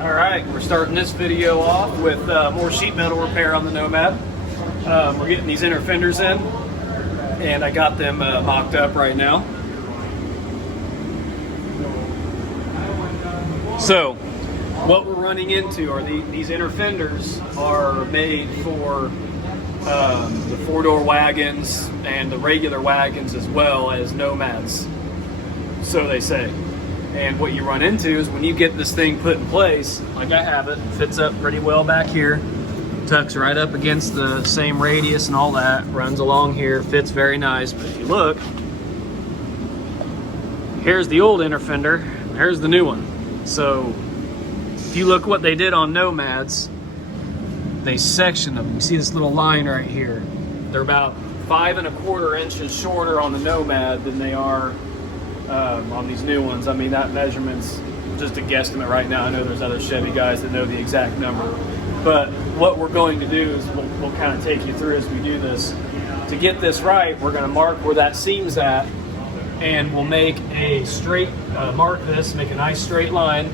All right, we're starting this video off with more sheet metal repair on the Nomad. We're getting these inner fenders in, and I got them mocked up right now. So, what we're running into are these inner fenders are made for the four-door wagons and the regular wagons as well as Nomads, so they say. And what you run into is when you get this thing put in place, like I have it, fits up pretty well back here, tucks right up against the same radius and all that, runs along here, fits very nice. But if you look, here's the old inner fender, here's the new one. So if you look what they did on Nomads, they sectioned them. You see this little line right here. They're about 5 1/4 inches shorter on the Nomad than they are on these new ones. I mean, that measurement's just a guesstimate right now. I know there's other Chevy guys that know the exact number. But what we're going to do is we'll kind of take you through as we do this. To get this right, we're going to mark where that seam's at, and we'll make a straight, mark this, make a nice straight line.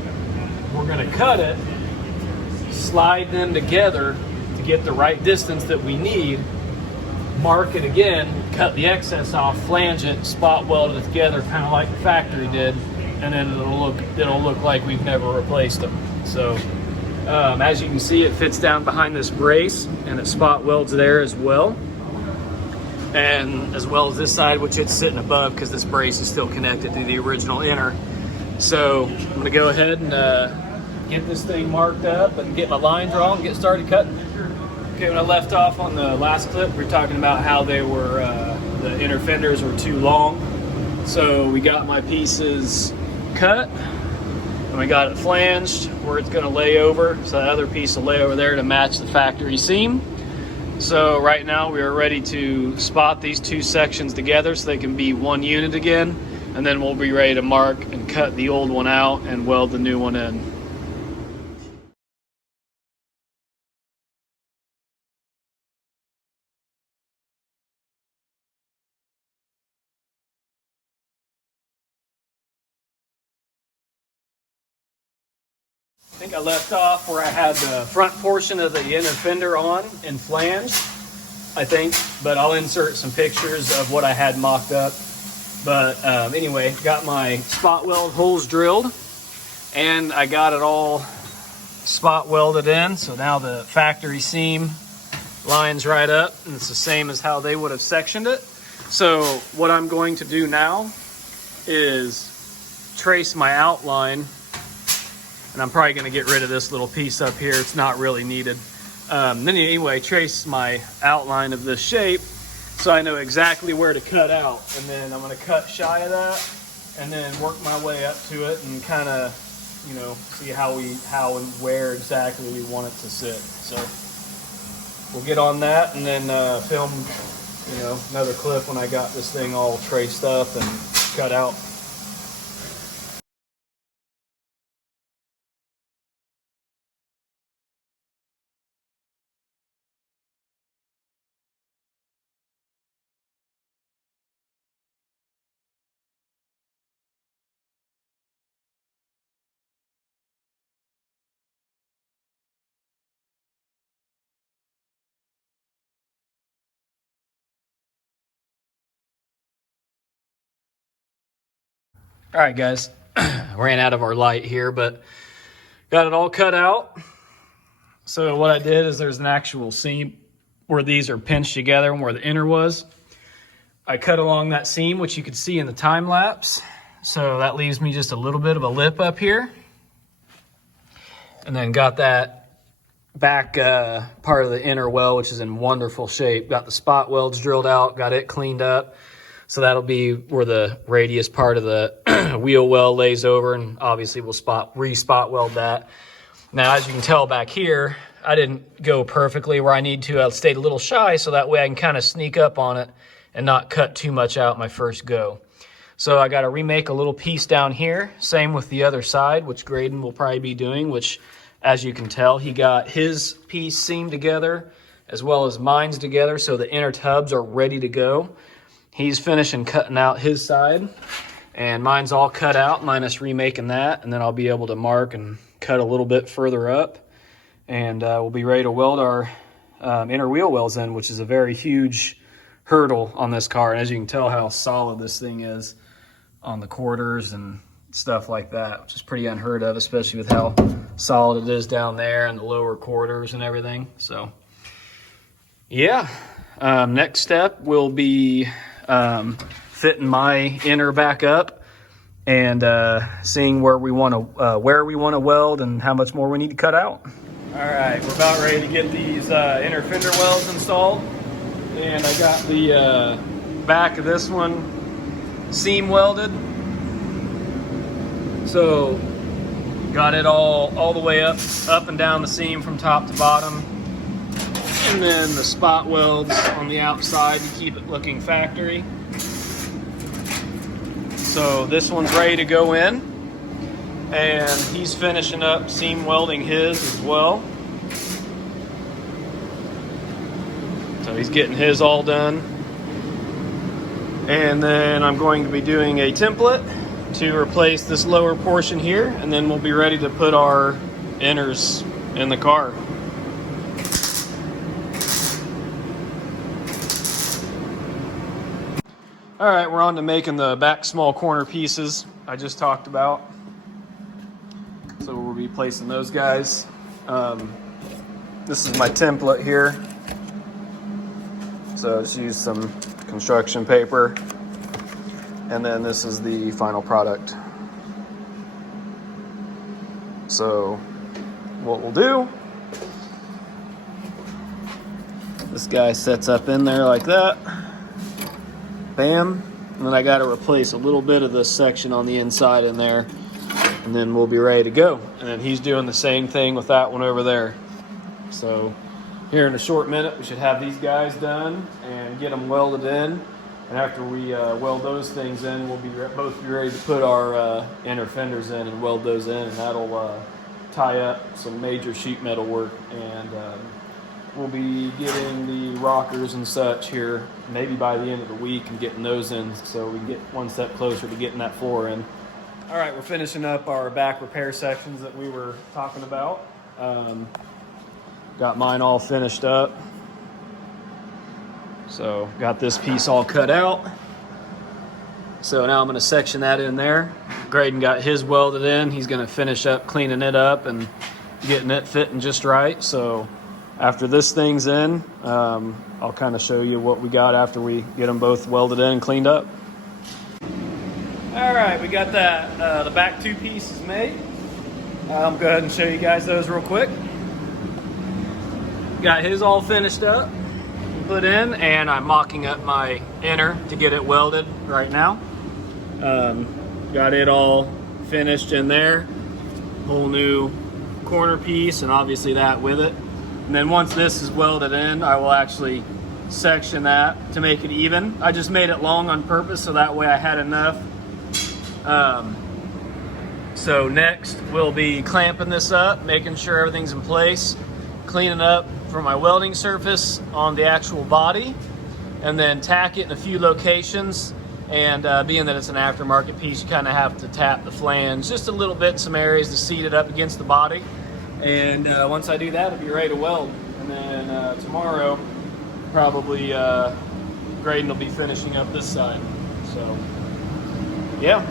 We're going to cut it, slide them together to get the right distance that we need, mark it again, cut the excess off, flange it, spot weld it together, kind of like the factory did, and then it'll look like we've never replaced them. So as you can see, it fits down behind this brace, and it spot welds there as well, and as well as this side, which it's sitting above because this brace is still connected to the original inner. So I'm going to go ahead and get this thing marked up and get my line drawn and get started cutting. Okay, when I left off on the last clip, we were talking about how they were, the inner fenders were too long. So we got my pieces cut, and we got it flanged where it's gonna lay over. So that other piece will lay over there to match the factory seam. So right now we are ready to spot these two sections together so they can be one unit again. And then we'll be ready to mark and cut the old one out and weld the new one in. I think I left off where I had the front portion of the inner fender on and flanged, I think, but I'll insert some pictures of what I had mocked up. But anyway, got my spot weld holes drilled, and I got it all spot welded in. So now the factory seam lines right up, and it's the same as how they would have sectioned it. So what I'm going to do now is trace my outline. And I'm probably going to get rid of this little piece up here. It's not really needed. Then anyway, trace my outline of this shape so I know exactly where to cut out. And then I'm going to cut shy of that and then work my way up to it and kind of, you know, see how and where exactly we want it to sit. So we'll get on that and then film, you know, another clip when I got this thing all traced up and cut out. All right, guys, ran out of our light here, but got it all cut out. So what I did is there's an actual seam where these are pinched together and where the inner was. I cut along that seam, which you can see in the time lapse. So that leaves me just a little bit of a lip up here. And then got that back part of the inner well, which is in wonderful shape. Got the spot welds drilled out, got it cleaned up. So that'll be where the radius part of the wheel well lays over, and obviously we'll re-spot weld that. Now, as you can tell back here, I didn't go perfectly where I need to. I stayed a little shy so that way I can kind of sneak up on it and not cut too much out my first go. So I got to remake a little piece down here. Same with the other side, which Graydon will probably be doing, which, as you can tell, he got his piece seamed together as well as mine's together, so the inner tubs are ready to go. He's finishing cutting out his side, and mine's all cut out, minus remaking that, and then I'll be able to mark and cut a little bit further up, and we'll be ready to weld our inner wheel wells in, which is a very huge hurdle on this car. And as you can tell how solid this thing is on the quarters and stuff like that, which is pretty unheard of, especially with how solid it is down there and the lower quarters and everything. So yeah, next step will be fitting my inner back up and seeing where we want to weld and how much more we need to cut out. All right, we're about ready to get these inner fender welds installed, and I got the back of this one seam welded. So got it all the way up and down the seam from top to bottom, and then the spot welds on the outside to keep it looking factory. So this one's ready to go in, and he's finishing up seam welding his as well. So he's getting his all done. And then I'm going to be doing a template to replace this lower portion here, and then we'll be ready to put our inners in the car. All right, we're on to making the back small corner pieces I just talked about. So we'll be placing those guys. This is my template here. So just use some construction paper. And then this is the final product. So what we'll do, this guy sets up in there like that. Bam. And then I got to replace a little bit of this section on the inside in there, and then we'll be ready to go. And then he's doing the same thing with that one over there. So here in a short minute, we should have these guys done and get them welded in. And after we weld those things in, we'll be both be ready to put our inner fenders in and weld those in, and that'll tie up some major sheet metal work. And we'll be getting the rockers and such here maybe by the end of the week and getting those in, so we can get one step closer to getting that floor in. All right, we're finishing up our back repair sections that we were talking about. Got mine all finished up. So got this piece all cut out. So now I'm going to section that in there. Graydon got his welded in. He's going to finish up cleaning it up and getting it fitting just right. So after this thing's in, I'll kind of show you what we got after we get them both welded in and cleaned up. All right, we got that. The back two pieces made. I'll go ahead and show you guys those real quick. Got his all finished up, put in, and I'm mocking up my inner to get it welded right now. Got it all finished in there. Whole new corner piece, and obviously that with it. And then once this is welded in, I will actually section that to make it even. I just made it long on purpose so that way I had enough. So next we'll be clamping this up, making sure everything's in place, cleaning up for my welding surface on the actual body, and then tack it in a few locations. And being that it's an aftermarket piece, you kind of have to tap the flange just a little bit in some areas to seat it up against the body. And once I do that, I'll be ready to weld. And then tomorrow, probably Graydon will be finishing up this side. So yeah,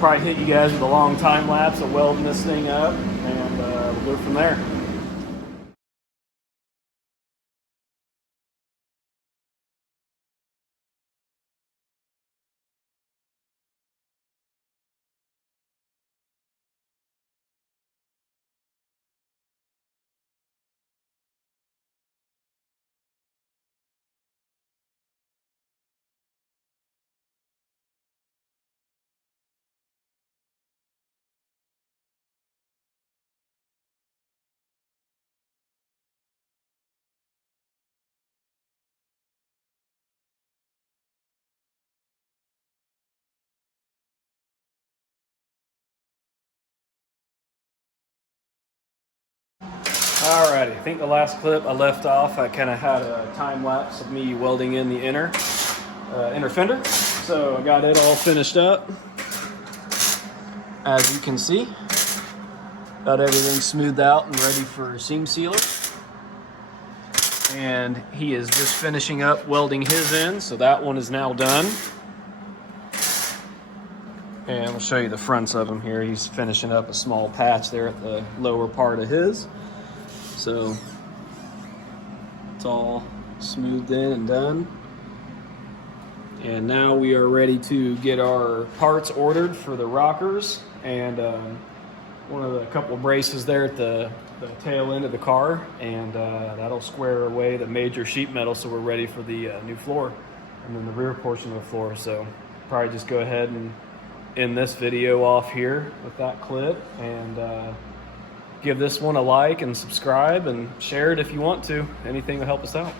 probably hit you guys with a long time lapse of welding this thing up, and we'll go from there. Alrighty, I think the last clip I left off, I kind of had a time lapse of me welding in the inner fender. So I got it all finished up, as you can see. Got everything smoothed out and ready for seam sealer. And he is just finishing up welding his end, so that one is now done. And we'll show you the fronts of him here. He's finishing up a small patch there at the lower part of his. So it's all smoothed in and done. And now we are ready to get our parts ordered for the rockers and one of the couple of braces there at the tail end of the car, and that'll square away the major sheet metal, so we're ready for the new floor and then the rear portion of the floor. So probably just go ahead and end this video off here with that clip, and give this one a like and subscribe and share it if you want to. Anything to help us out.